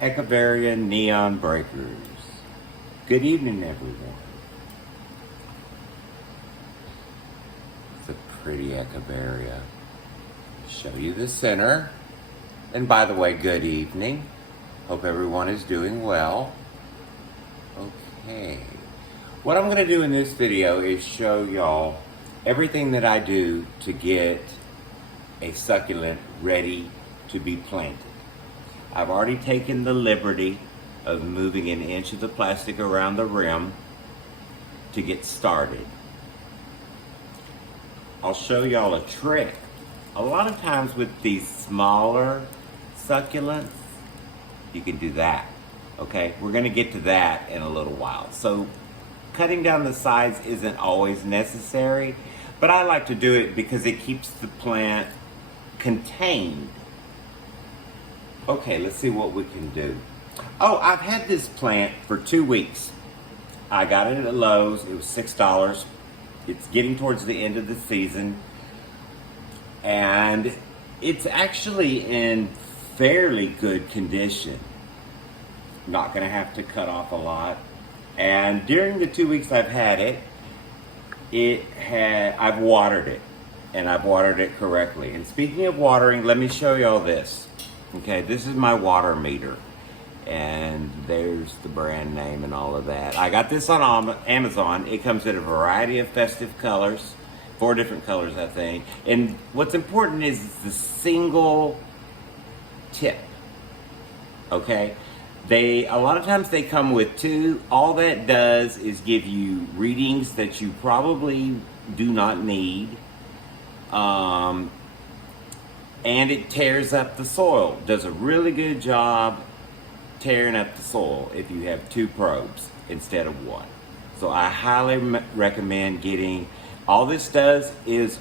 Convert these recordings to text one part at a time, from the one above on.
Echeveria neon breakers. Good evening, everyone. It's a pretty Echeveria. Show you the center. And by the way, good evening. Hope everyone is doing well. Okay. What I'm going to do in this video is show y'all everything that I do to get a succulent ready to be planted. I've already taken the liberty of moving an inch of the plastic around the rim to get started. I'll show y'all a trick. A lot of times with these smaller succulents, you can do that, okay? We're gonna get to that in a little while. So cutting down the sides isn't always necessary, but I like to do it because it keeps the plant contained. Okay, let's see what we can do. Oh, I've had this plant for 2 weeks. I got it at Lowe's. It was $6. It's getting towards the end of the season. And it's actually in fairly good condition. Not gonna have to cut off a lot. And during the 2 weeks I've had it, I've watered it. And I've watered it correctly. And speaking of watering, let me show y'all this. Okay, this is my water meter. And there's the brand name and all of that. I got this on Amazon. It comes in a variety of festive colors. 4 different colors, I think. And what's important is the single tip. Okay? A lot of times they come with 2. All that does is give you readings that you probably do not need. And it tears up the soil. Does a really good job tearing up the soil if you have 2 probes instead of 1. So I highly recommend getting, all this does is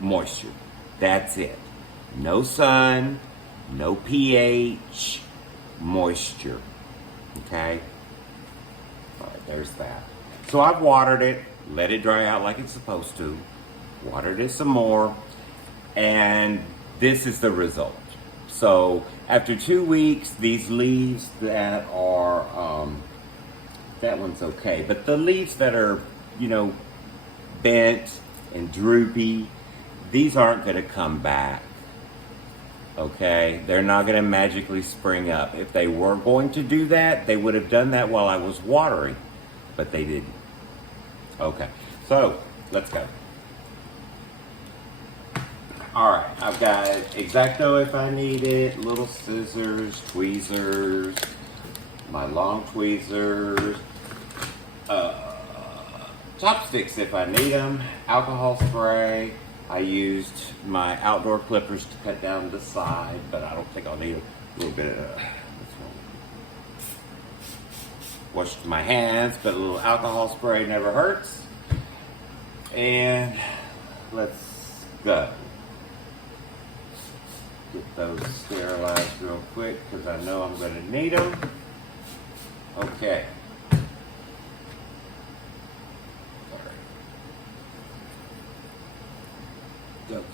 moisture. That's it. No sun, no pH, moisture. Okay? All right, there's that. So I've watered it, let it dry out like it's supposed to, watered it some more, and this is the result. So after 2 weeks, these leaves that are, that one's okay, but the leaves that are, bent and droopy, these aren't gonna come back, okay? They're not gonna magically spring up. If they were going to do that, they would have done that while I was watering, but they didn't. Okay, so let's go. All right, I've got X-Acto if I need it, little scissors, tweezers, my long tweezers, chopsticks if I need them, alcohol spray. I used my outdoor clippers to cut down the side, but I don't think I'll need a little bit of this one. Washed my hands, but a little alcohol spray never hurts. And let's go. Get those sterilized real quick because I know I'm going to need them. Okay. Okay.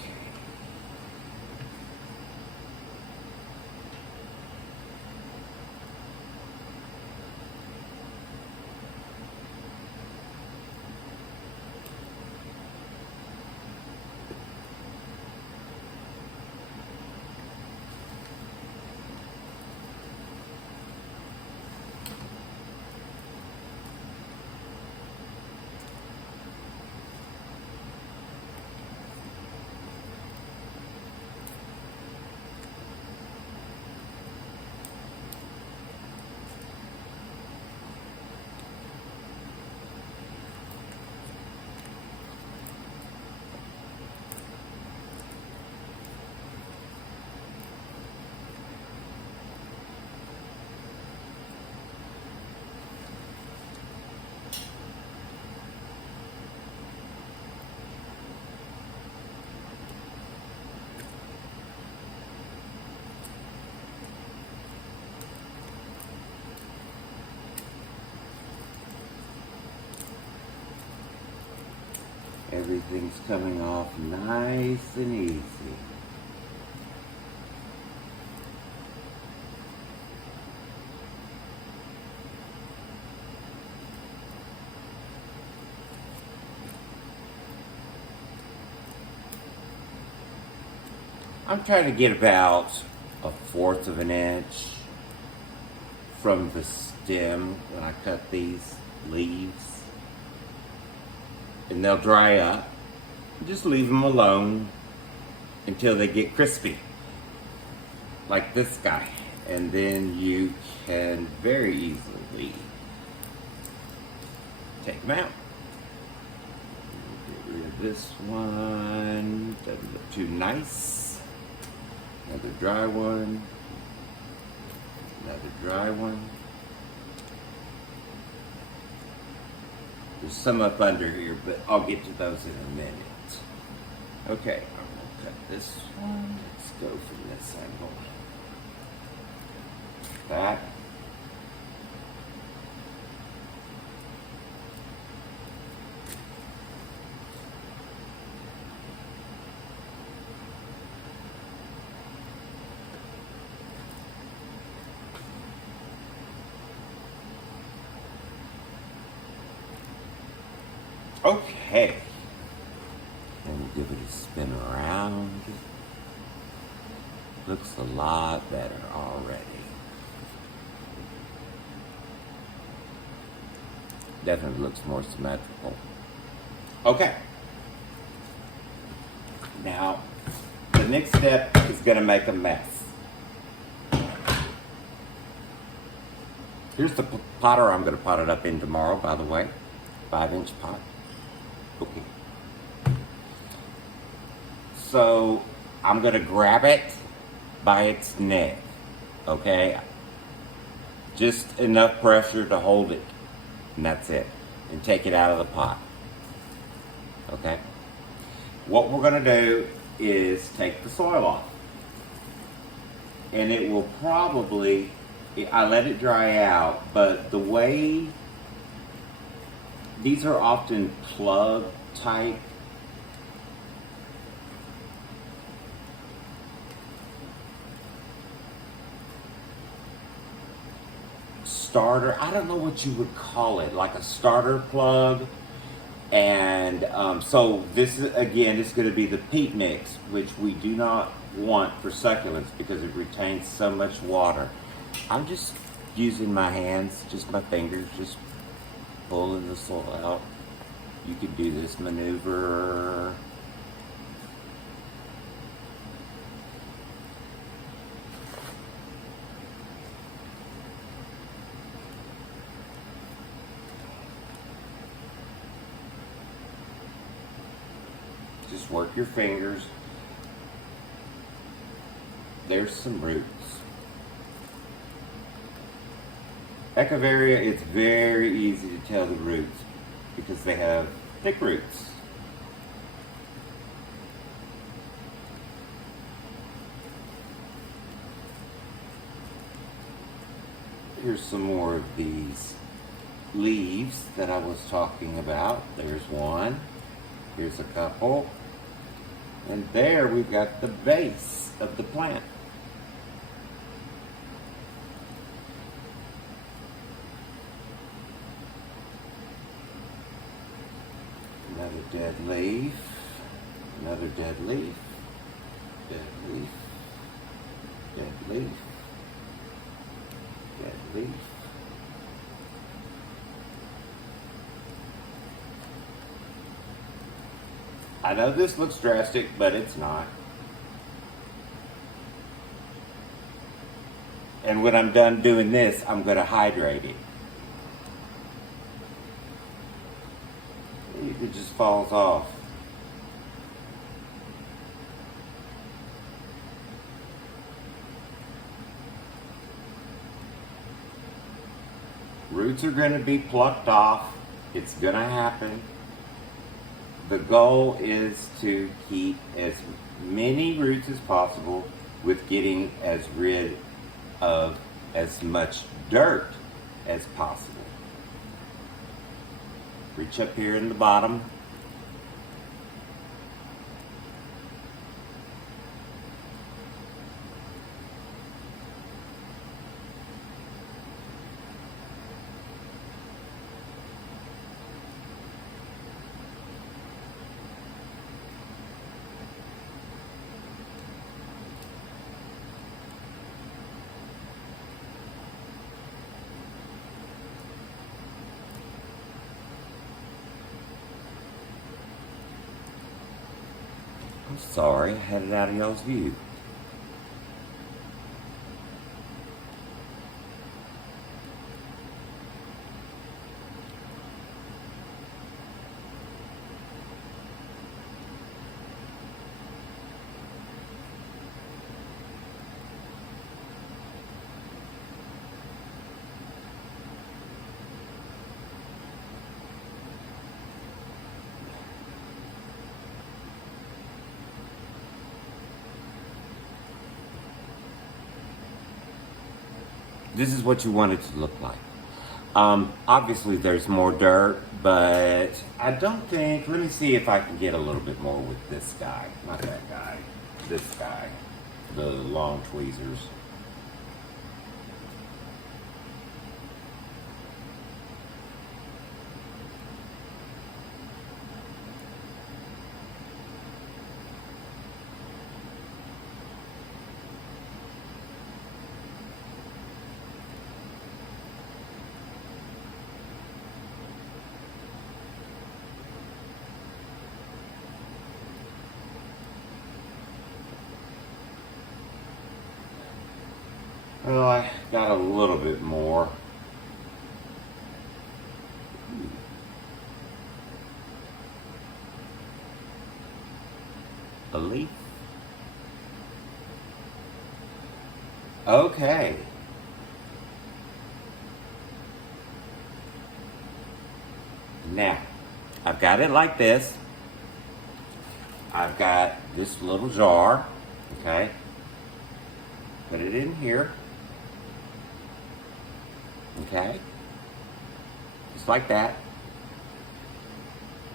Everything's coming off nice and easy. I'm trying to get about 1/4 of an inch from the stem when I cut these leaves. And they'll dry up. Just leave them alone until they get crispy, like this guy. And then you can very easily take them out. Get rid of this one, doesn't look too nice. Another dry one, another dry one. There's some up under here, but I'll get to those in a minute. Okay, I'm gonna cut this one. Let's go from this angle. That. Okay. And we'll give it a spin around. Looks a lot better already. Definitely looks more symmetrical. Okay. Now, the next step is going to make a mess. Here's the potter I'm going to pot it up in tomorrow, by the way. 5-inch pot. Okay. So, I'm going to grab it by its neck. Okay? Just enough pressure to hold it. And that's it. And take it out of the pot. Okay? What we're going to do is take the soil off. And it will probably, I let it dry out, but the way, these are often plug type. Starter, I don't know what you would call it, like a starter plug. And so this is, again, is going to be the peat mix, which we do not want for succulents because it retains so much water. I'm just using my hands, just my fingers, just pulling the soil out. You could do this maneuver. Just work your fingers. There's some roots. Echeveria, it's very easy to tell the roots because they have thick roots. Here's some more of these leaves that I was talking about. There's one. Here's a couple. And there we've got the base of the plant. Another dead leaf. Another dead leaf. Dead leaf. Dead leaf. Dead leaf. I know this looks drastic, but it's not. And when I'm done doing this, I'm going to hydrate it. It just falls off. Roots are going to be plucked off. It's going to happen. The goal is to keep as many roots as possible with getting as rid of as much dirt as possible. Reach up here in the bottom. Sorry, I had it out of y'all's view. This is what you want it to look like. Obviously there's more dirt, but I don't think, let me see if I can get a little bit more with this guy. Not that guy, this guy. The long tweezers. Well, I got a little bit more. A leaf? Okay. Now, I've got it like this. I've got this little jar, okay? Put it in here. Okay? Just like that.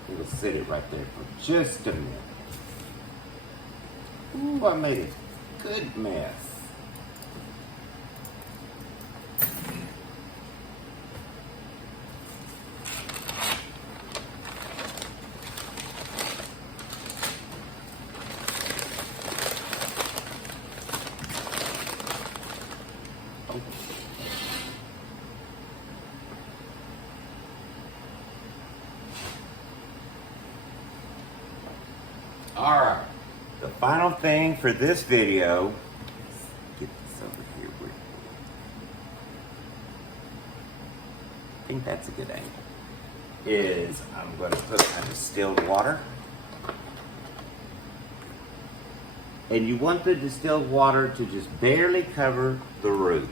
We'll sit it right there for just a minute. Ooh, I made a good mess. Alright, the final thing for this video, get this over here with me. I think that's a good angle, is I'm going to put my distilled water. And you want the distilled water to just barely cover the roots.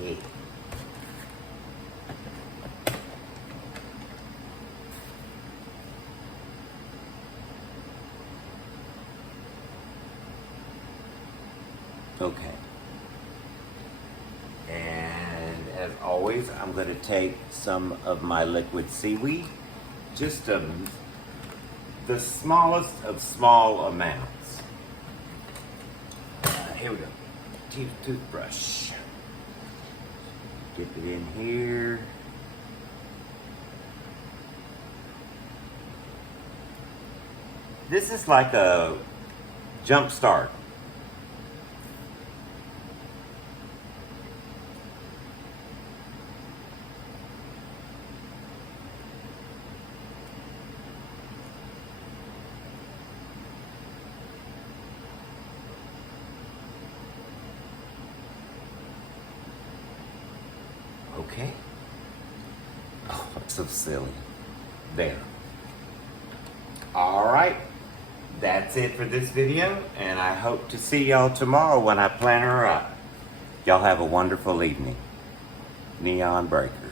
Okay. Okay. And as always, I'm going to take some of my liquid seaweed, just the smallest of small amounts. Here we go. Toothbrush. Get it in here. This is like a jump start. Okay. Oh, I'm so silly. There. All right. That's it for this video, and I hope to see y'all tomorrow when I plan her up. Y'all have a wonderful evening. Neon Breaker.